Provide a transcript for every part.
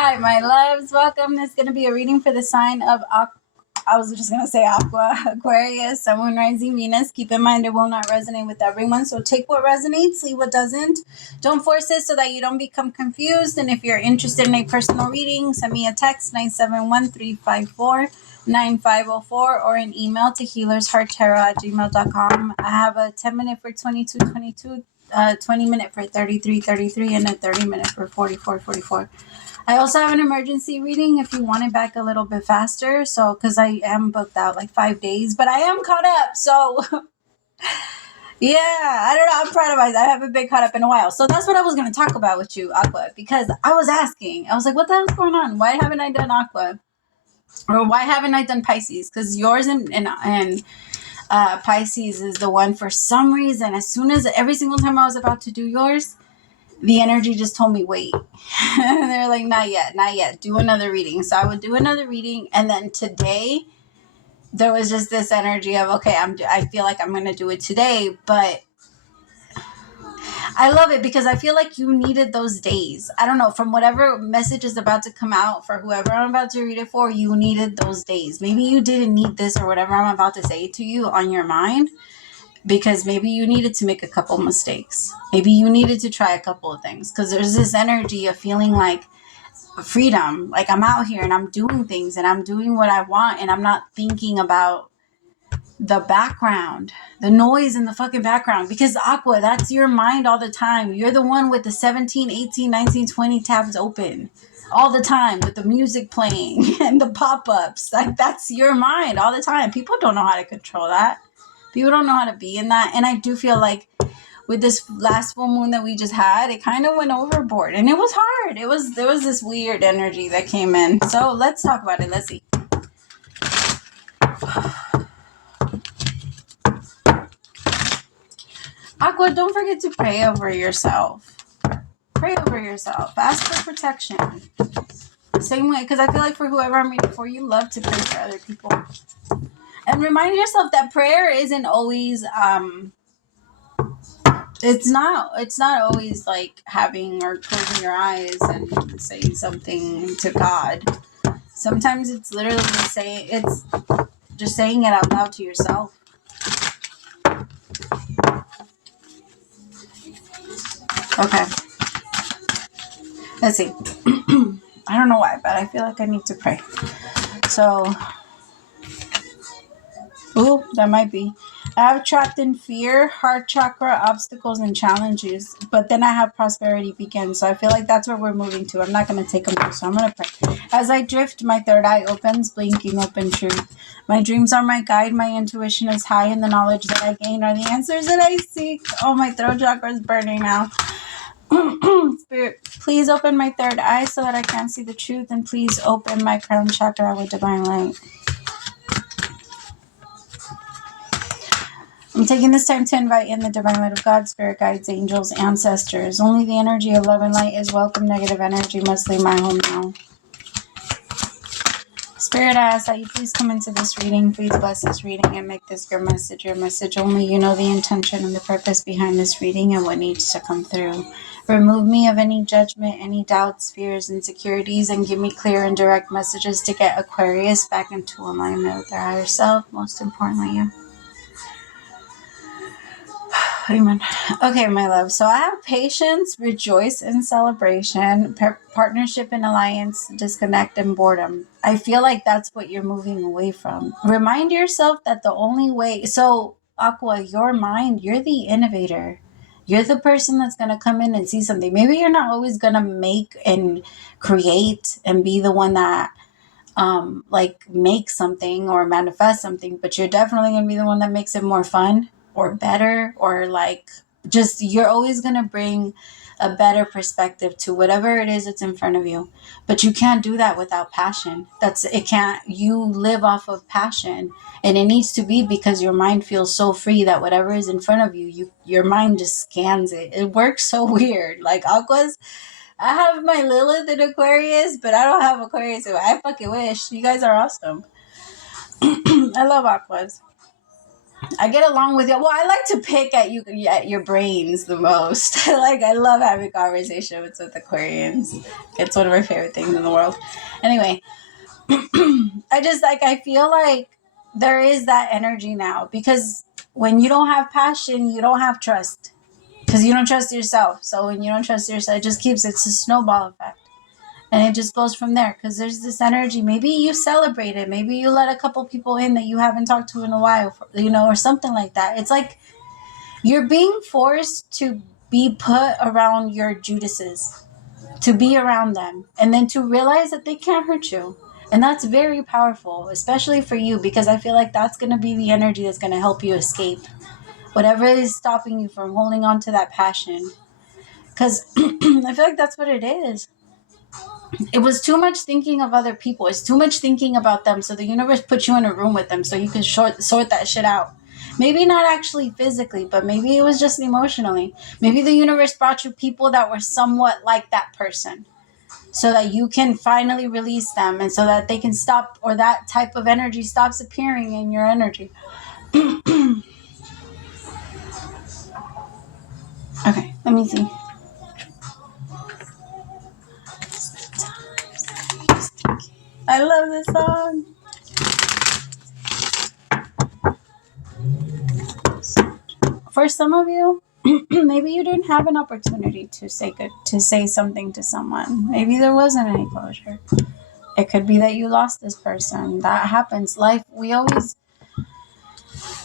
Hi, my loves. Welcome. This is going to be a reading for the sign of Aqua, Aquarius, Sun, Moon, Rising, Venus. Keep in mind it will not resonate with everyone, so take what resonates, leave what doesn't. Don't force it so that you don't become confused. And if you're interested in a personal reading, send me a text 971-354-9504 or an email to HealersHeartTarot@gmail.com. I have a 10-minute for 2222, 20-minute for 3333, and a 30-minute for 4444. I also have an emergency reading if you want it back a little bit faster. So, because I am booked out like 5 days, but I am caught up. So, yeah, I don't know. I'm proud of myself. I haven't been caught up in a while. So that's what I was going to talk about with you, Aqua, because I was asking. I was like, what the hell's going on? Why haven't I done Aqua? Or why haven't I done Pisces? Because yours and Pisces is the one for some reason. As soon as every single time I was about to do yours, the energy just told me, wait. They're like, not yet. Do another reading. So I would do another reading. And then today, there was just this energy of, okay, I feel like I'm going to do it today. But I love it because I feel like you needed those days. I don't know, from whatever message is about to come out for whoever I'm about to read it for, you needed those days. Maybe you didn't need this or whatever I'm about to say to you on your mind, because maybe you needed to make a couple mistakes. Maybe you needed to try a couple of things, because there's this energy of feeling like freedom. Like I'm out here and I'm doing things and I'm doing what I want and I'm not thinking about the background, the noise in the fucking background. Because Aqua, that's your mind all the time. You're the one with the 17, 18, 19, 20 tabs open all the time with the music playing and the pop-ups. Like that's your mind all the time. People don't know how to control that. People don't know how to be in that. And I do feel like with this last full moon that we just had, it kind of went overboard. And it was hard. There was this weird energy that came in. So let's talk about it. Let's see. Aqua, don't forget to pray over yourself. Pray over yourself. Ask for protection. Same way, because I feel like for whoever I'm reading for, you love to pray for other people. And remind yourself that prayer isn't always it's not always like having or closing your eyes and saying something to God. Sometimes it's literally just saying it out loud to yourself. Okay. Let's see. I don't know why, but I feel like I need to pray. So, that might be. I have trapped in fear, heart chakra, obstacles, and challenges. But then I have prosperity begins. So I feel like that's where we're moving to. I'm not going to take them through, so I'm going to pray. As I drift, my third eye opens, blinking open truth. My dreams are my guide. My intuition is high, and the knowledge that I gain are the answers that I seek. Oh, my throat chakra is burning now. Spirit, please open my third eye so that I can see the truth, and please open my crown chakra with divine light. I'm taking this time to invite in the divine light of God, spirit guides, angels, ancestors. Only the energy of love and light is welcome. Negative energy must leave my home now. Spirit, I ask that you please come into this reading. Please bless this reading and make this your message only. You know the intention and the purpose behind this reading and what needs to come through. Remove me of any judgment, any doubts, fears, insecurities, and give me clear and direct messages to get Aquarius back into alignment with their higher self. Most importantly, you. Amen. Okay, my love. So I have patience, rejoice, and celebration, partnership and alliance, disconnect, and boredom. I feel like that's what you're moving away from. Remind yourself that the only way... So, Aqua, your mind, you're the innovator. You're the person that's going to come in and see something. Maybe you're not always going to make and create and be the one that make something or manifest something, but you're definitely going to be the one that makes it more fun or better, or you're always going to bring a better perspective to whatever it is that's in front of you. But you can't do that without passion. You live off of passion, and it needs to be because your mind feels so free that whatever is in front of you, your mind just scans it. It works so weird. Like Aqua's, I have my Lilith in Aquarius, but I don't have Aquarius. So I fucking wish. You guys are awesome. I love Aquas. I get along with you. Well, I like to pick at you at your brains the most. Like I love having conversations with Aquarians. It's one of my favorite things in the world. Anyway, I just like I feel like there is that energy now because when you don't have passion, you don't have trust because you don't trust yourself. So when you don't trust yourself, it just keeps it's a snowball effect. And it just goes from there because there's this energy. Maybe you celebrate it. Maybe you let a couple people in that you haven't talked to in a while, or something like that. It's like you're being forced to be put around your Judases, to be around them, and then to realize that they can't hurt you. And that's very powerful, especially for you, because I feel like that's going to be the energy that's going to help you escape whatever is stopping you from holding on to that passion. Because I feel like that's what it is. It was too much thinking of other people. It's too much thinking about them. So the universe put you in a room with them so you can sort that shit out. Maybe not actually physically, but maybe it was just emotionally. Maybe the universe brought you people that were somewhat like that person so that you can finally release them and so that they can stop, or that type of energy stops appearing in your energy. Okay, let me see. I love this song. For some of you, maybe you didn't have an opportunity to say something to someone. Maybe there wasn't any closure. It could be that you lost this person. That happens. Life,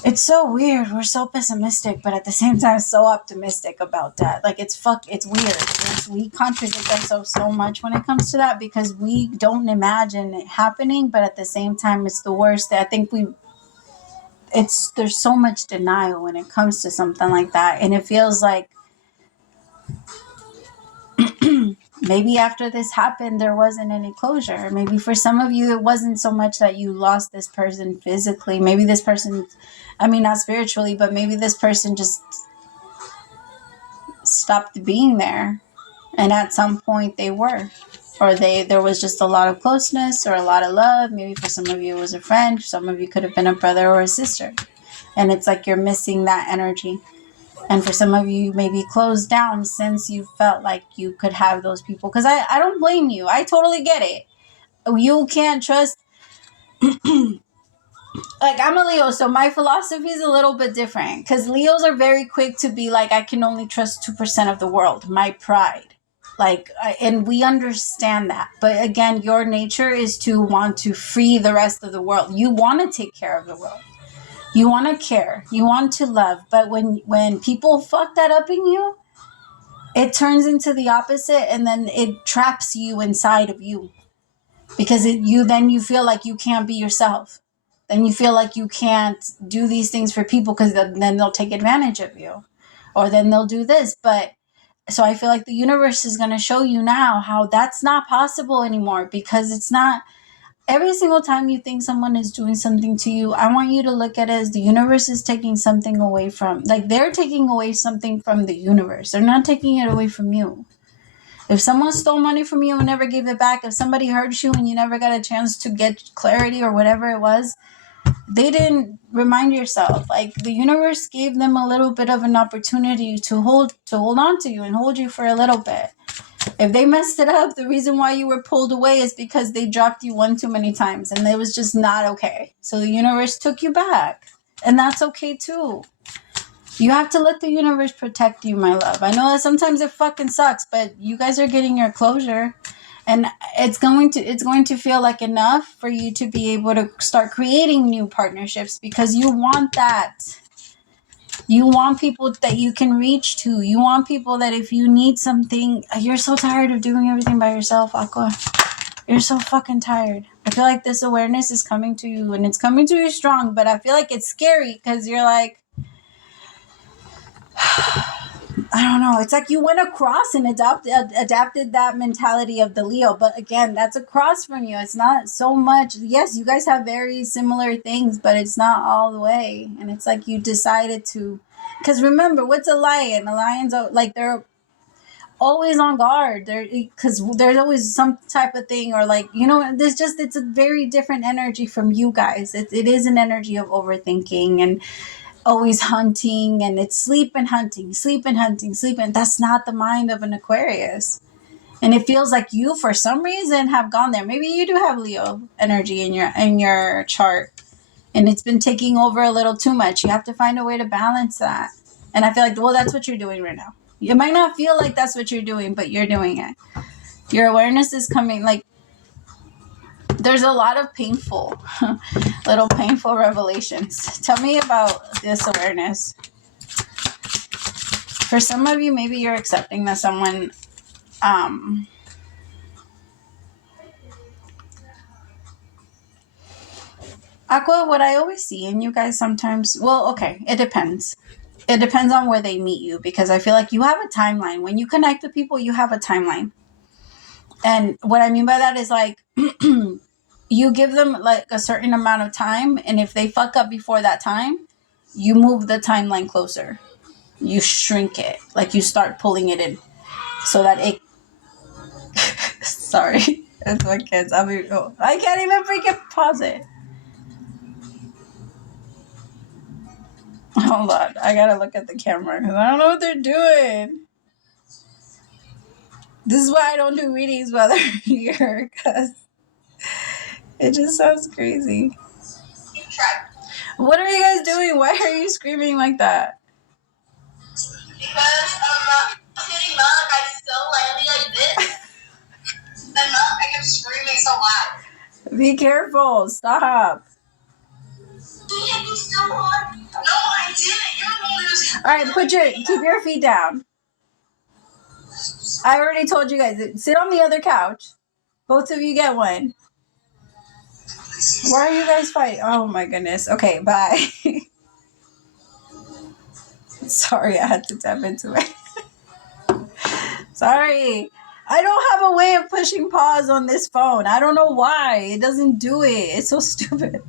it's so weird. We're so pessimistic, but at the same time so optimistic about that. Like it's weird. We contradict ourselves so much when it comes to that because we don't imagine it happening, but at the same time it's the worst. I think there's so much denial when it comes to something like that, and it feels like maybe after this happened there wasn't any closure. Maybe for some of you it wasn't so much that you lost this person physically. Maybe this person, I mean not spiritually, but maybe this person just stopped being there, and at some point they were, or there was just a lot of closeness or a lot of love. Maybe for some of you it was a friend, some of you could have been a brother or a sister, and it's like you're missing that energy. And for some of you, maybe closed down since you felt like you could have those people. Because I don't blame you. I totally get it. You can't trust. Like, I'm a Leo, so my philosophy is a little bit different. Because Leos are very quick to be like, I can only trust 2% of the world. My pride. And we understand that. But again, your nature is to want to free the rest of the world. You want to take care of the world. You want to care. You want to love. But when people fuck that up in you, it turns into the opposite, and then it traps you inside of you because you feel like you can't be yourself. Then you feel like you can't do these things for people because then they'll take advantage of you, or then they'll do this. But so I feel like the universe is going to show you now how that's not possible anymore, because it's not. Every single time you think someone is doing something to you, I want you to look at it as the universe is taking something away from, like they're taking away something from the universe. They're not taking it away from you. If someone stole money from you and never gave it back, if somebody hurt you and you never got a chance to get clarity or whatever it was, they didn't remind yourself. Like the universe gave them a little bit of an opportunity to hold on to you and hold you for a little bit. If they messed it up, the reason why you were pulled away is because they dropped you one too many times and it was just not okay. So the universe took you back, and that's okay too. You have to let the universe protect you, my love. I know that sometimes it fucking sucks, but you guys are getting your closure, and it's going to feel like enough for you to be able to start creating new partnerships, because you want that. You want people that you can reach to. You want people that if you need something, you're so tired of doing everything by yourself, Aqua. You're so fucking tired. I feel like this awareness is coming to you, and it's coming to you strong, but I feel like it's scary because you're like, I don't know. It's like you went across and adapted that mentality of the Leo. But again, that's a cross from you. It's not so much. Yes, you guys have very similar things, but it's not all the way. And it's like you decided to. Because remember, what's a lion? A lion's like they're always on guard. Because there's always some type of thing, or like, it's a very different energy from you guys. It is an energy of overthinking, and always hunting, and it's sleep and hunting, sleep and hunting, sleep. And that's not the mind of an Aquarius. And it feels like you, for some reason, have gone there. Maybe you do have Leo energy in your chart, and it's been taking over a little too much. You have to find a way to balance that. And I feel like, well, that's what you're doing right now. You might not feel like that's what you're doing, but you're doing it. Your awareness is coming. Like, there's a lot of painful, little painful revelations. Tell me about this awareness. For some of you, maybe you're accepting that someone, Aqua, what I always see in you guys sometimes, well, okay, it depends. It depends on where they meet you, because I feel like you have a timeline. When you connect with people, you have a timeline. And what I mean by that is like, you give them like a certain amount of time, and if they fuck up before that time, you move the timeline closer. You shrink it, like you start pulling it in so that it sorry, it's my kids. I can't even freaking pause it. Hold on, I gotta look at the camera because I don't know what they're doing. This is why I don't do readings while they're here, because it just sounds crazy. What are you guys doing? Why are you screaming like that? Because I'm not sitting up, I'm so loudly like this. I'm not, I kept screaming so loud. Be careful. Stop. Damn, you still on? No, I didn't. You're the one who's... Alright, keep your feet down. I already told you guys, sit on the other couch. Both of you get one. Why are you guys fighting? Oh my goodness. Okay, bye. Sorry, I had to tap into it. Sorry. I don't have a way of pushing pause on this phone. I don't know why. It doesn't do it. It's so stupid.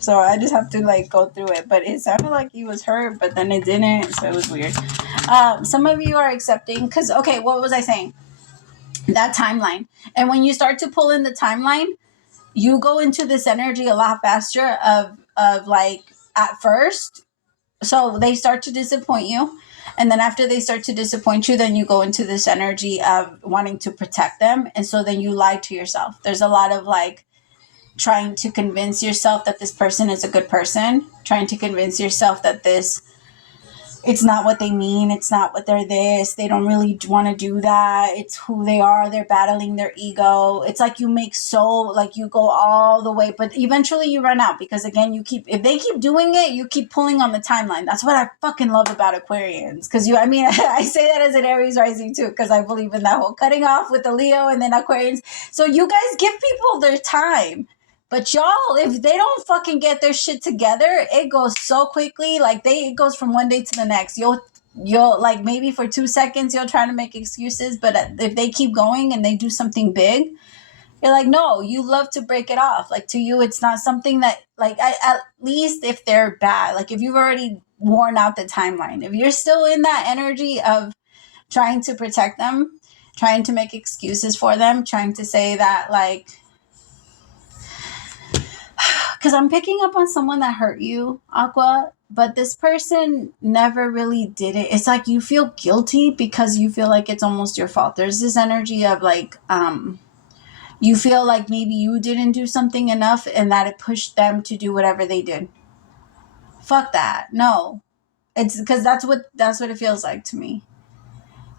So I just have to like go through it. But it sounded like he was hurt, but then it didn't. So it was weird. Some of you are accepting, because, okay, what was I saying? That timeline. And when you start to pull in the timeline, you go into this energy a lot faster of like at first. So they start to disappoint you. And then after they start to disappoint you, then you go into this energy of wanting to protect them. And so then you lie to yourself. There's a lot of like trying to convince yourself that this person is a good person, trying to convince yourself that it's not what they mean. It's not what they're this. They don't really want to do that. It's who they are. They're battling their ego. It's like you you go all the way, but eventually you run out, because again, if they keep doing it, you keep pulling on the timeline. That's what I fucking love about Aquarians. Because I say that as an Aries rising too, because I believe in that whole cutting off with the Leo and then Aquarians. So you guys give people their time. But y'all, if they don't fucking get their shit together, it goes so quickly. Like it goes from one day to the next. You'll like maybe for 2 seconds you'll try to make excuses, but if they keep going and they do something big, you're like, no, you love to break it off. Like to you, it's not something that like at least if they're bad, like if you've already worn out the timeline, if you're still in that energy of trying to protect them, trying to make excuses for them, trying to say that like. Because I'm picking up on someone that hurt you, Aqua, but this person never really did it. It's like you feel guilty because you feel like it's almost your fault. There's this energy of like, you feel like maybe you didn't do something enough and that it pushed them to do whatever they did. Fuck that. No. It's because that's what it feels like to me.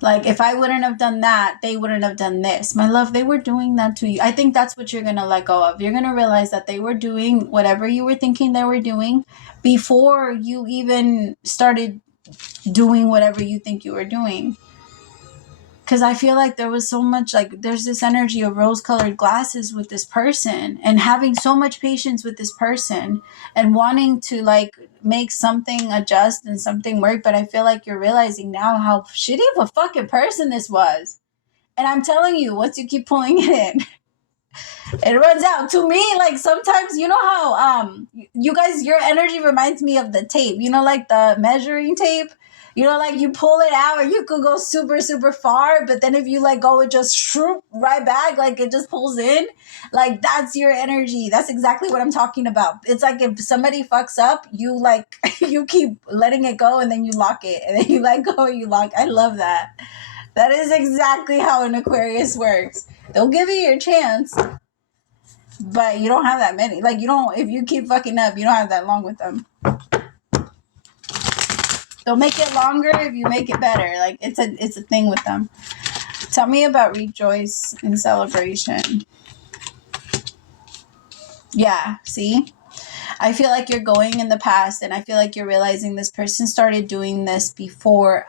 Like, if I wouldn't have done that, they wouldn't have done this. My love, they were doing that to you. I think that's what you're going to let go of. You're going to realize that they were doing whatever you were thinking they were doing before you even started doing whatever you think you were doing. Because I feel like there was so much, like, there's this energy of rose-colored glasses with this person and having so much patience with this person and wanting to, like, make something adjust and something work. But I feel like you're realizing now how shitty of a fucking person this was. And I'm telling you, once you keep pulling it in, it runs out. To me, like, sometimes, you know how, you guys, your energy reminds me of the tape. You know, like the measuring tape? You know, like you pull it out and you could go super, super far, but then if you let go, it just shroop right back, like it just pulls in. Like that's your energy. That's exactly what I'm talking about. It's like if somebody fucks up, you like, you keep letting it go and then you lock it and then you let go and you lock. I love that. That is exactly how an Aquarius works. They'll give you your chance, but you don't have that many. Like you don't, if you keep fucking up, you don't have that long with them. They'll make it longer if you make it better. Like it's a thing with them. Tell me about rejoice and celebration. Yeah, see? I feel like you're going in the past and I feel like you're realizing this person started doing this before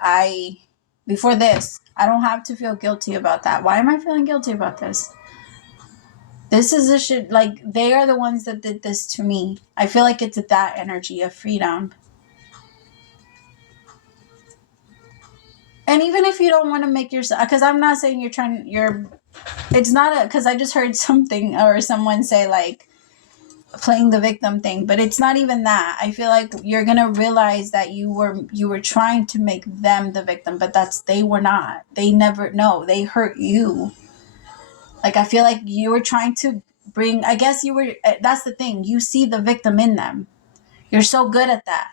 this. I don't have to feel guilty about that. Why am I feeling guilty about this? This is a shit, like they are the ones that did this to me. I feel like it's that energy of freedom. And even if you don't want to make yourself, because I'm not saying it's not because I just heard something or someone say like playing the victim thing, but it's not even that. I feel like you're going to realize that you were trying to make them the victim, but they were not. They never, no, they hurt you. Like, I feel like you were trying to bring, I guess that's the thing. You see the victim in them. You're so good at that.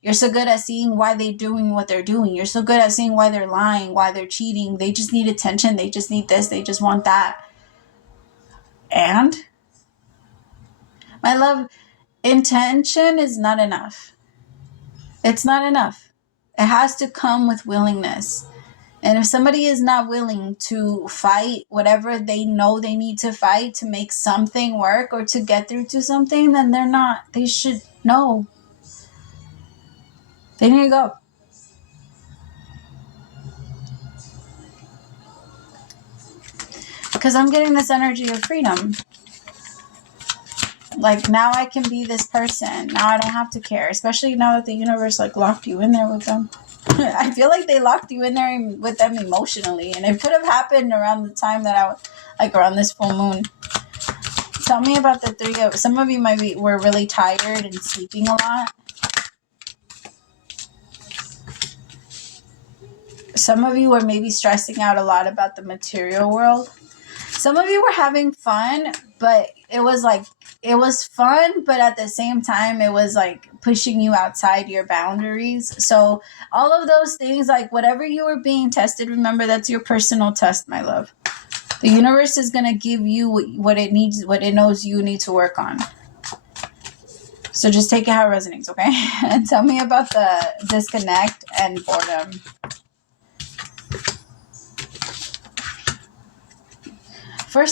You're so good at seeing why they're doing what they're doing. You're so good at seeing why they're lying, why they're cheating. They just need attention. They just need this. They just want that. And, my love, intention is not enough. It's not enough. It has to come with willingness. And if somebody is not willing to fight whatever they know they need to fight to make something work or to get through to something, then they should know. They need to go. Because I'm getting this energy of freedom. Like, now I can be this person. Now I don't have to care. Especially now that the universe, like, locked you in there with them. I feel like they locked you in there with them emotionally. And it could have happened around the time that around this full moon. Tell me about the three of... Some of you were really tired and sleeping a lot. Some of you were maybe stressing out a lot about the material world. Some of you were having fun, but it was fun, but at the same time, it was like pushing you outside your boundaries. So all of those things, like whatever you were being tested, remember that's your personal test, my love. The universe is going to give you what it needs, what it knows you need to work on. So just take it how it resonates, okay? And tell me about the disconnect and boredom. For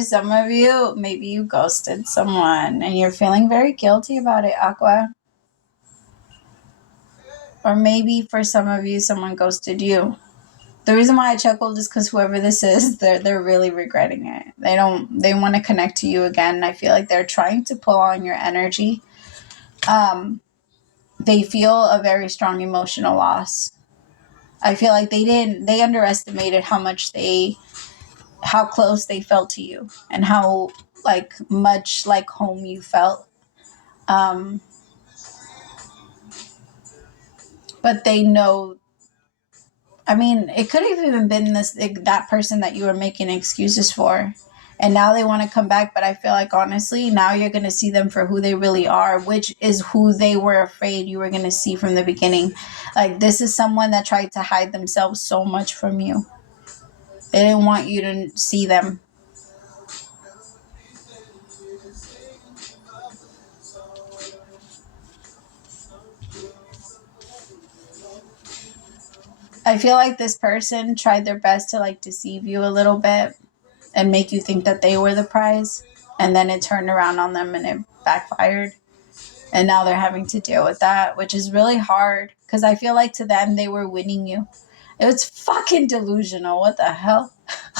some of you, maybe you ghosted someone and you're feeling very guilty about it, Aqua. Or maybe for some of you, someone ghosted you. The reason why I chuckled is because whoever this is, they're really regretting it. They want to connect to you again. I feel like they're trying to pull on your energy. They feel a very strong emotional loss. I feel like they underestimated how close they felt to you and how like much like home you felt. But they know, I mean, it could have even been that person that you were making excuses for. And now they want to come back. But I feel like, honestly, now you're going to see them for who they really are, which is who they were afraid you were going to see from the beginning. Like, this is someone that tried to hide themselves so much from you. They didn't want you to see them. I feel like this person tried their best to like deceive you a little bit and make you think that they were the prize. And then it turned around on them and it backfired. And now they're having to deal with that, which is really hard because I feel like to them, they were winning you. It was fucking delusional. What the hell?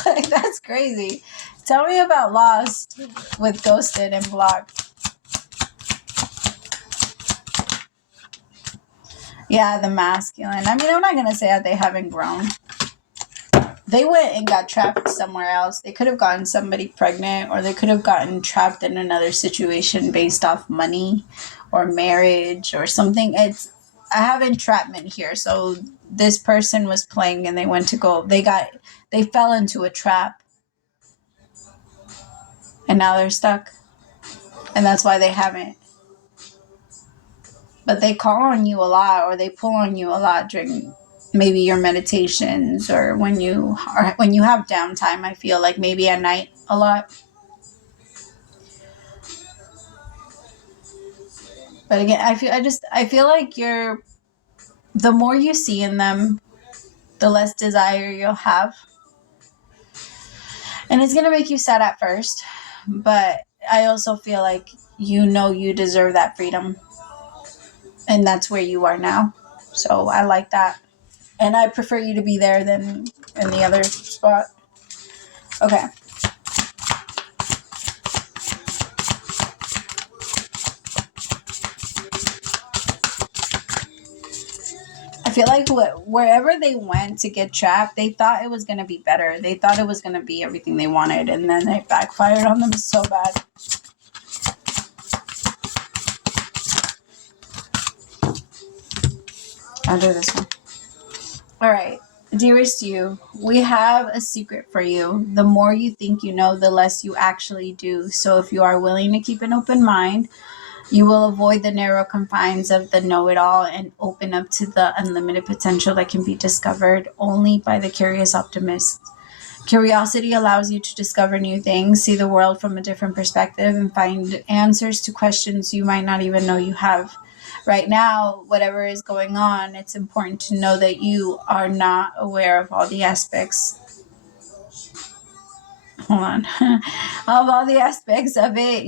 Like, that's crazy. Tell me about Lost with Ghosted and Blocked. Yeah, the masculine. I mean, I'm not going to say that they haven't grown. They went and got trapped somewhere else. They could have gotten somebody pregnant, or they could have gotten trapped in another situation based off money or marriage or something. I have entrapment here. So this person was playing and they went to go, they fell into a trap and now they're stuck. And that's why they haven't. But they call on you a lot, or they pull on you a lot during maybe your meditations, or when you have downtime. I feel like maybe at night a lot. But again, I feel like the more you see in them, the less desire you'll have. And it's going to make you sad at first, but I also feel like you deserve that freedom. And that's where you are now. So I like that. And I prefer you to be there than in the other spot. Okay. I feel like wherever they went to get trapped, they thought it was going to be better. They thought it was going to be everything they wanted, and then it backfired on them so bad. I'll do this one. All right. Dearest you, we have a secret for you. The more you think you know, the less you actually do. So if you are willing to keep an open mind, you will avoid the narrow confines of the know-it-all and open up to the unlimited potential that can be discovered only by the curious optimist. Curiosity allows you to discover new things, see the world from a different perspective, and find answers to questions you might not even know you have. Right now, whatever is going on, it's important to know that you are not aware of all the aspects. Hold on. Of all the aspects of it,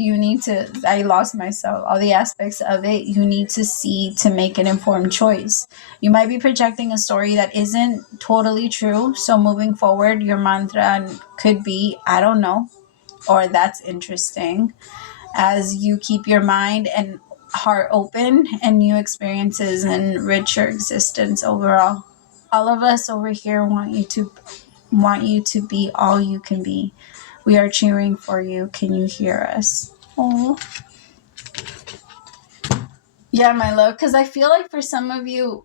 I lost myself. All the aspects of it you need to see to make an informed choice. You might be projecting a story that isn't totally true. So moving forward, your mantra could be, I don't know, or that's interesting, as you keep your mind and heart open and new experiences enrich your existence overall. All of us over here want you to be all you can be. We are cheering for you. Can you hear us? Oh, yeah, my love. Because I feel like for some of you,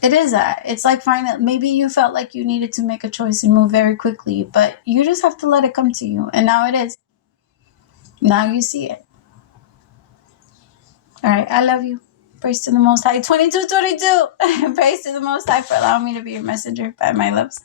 it is that. It's like maybe you felt like you needed to make a choice and move very quickly, but you just have to let it come to you. And now it is. Now you see it. All right. I love you. Praise to the Most High. 2222. Praise to the Most High for allowing me to be your messenger. Bye, my loves.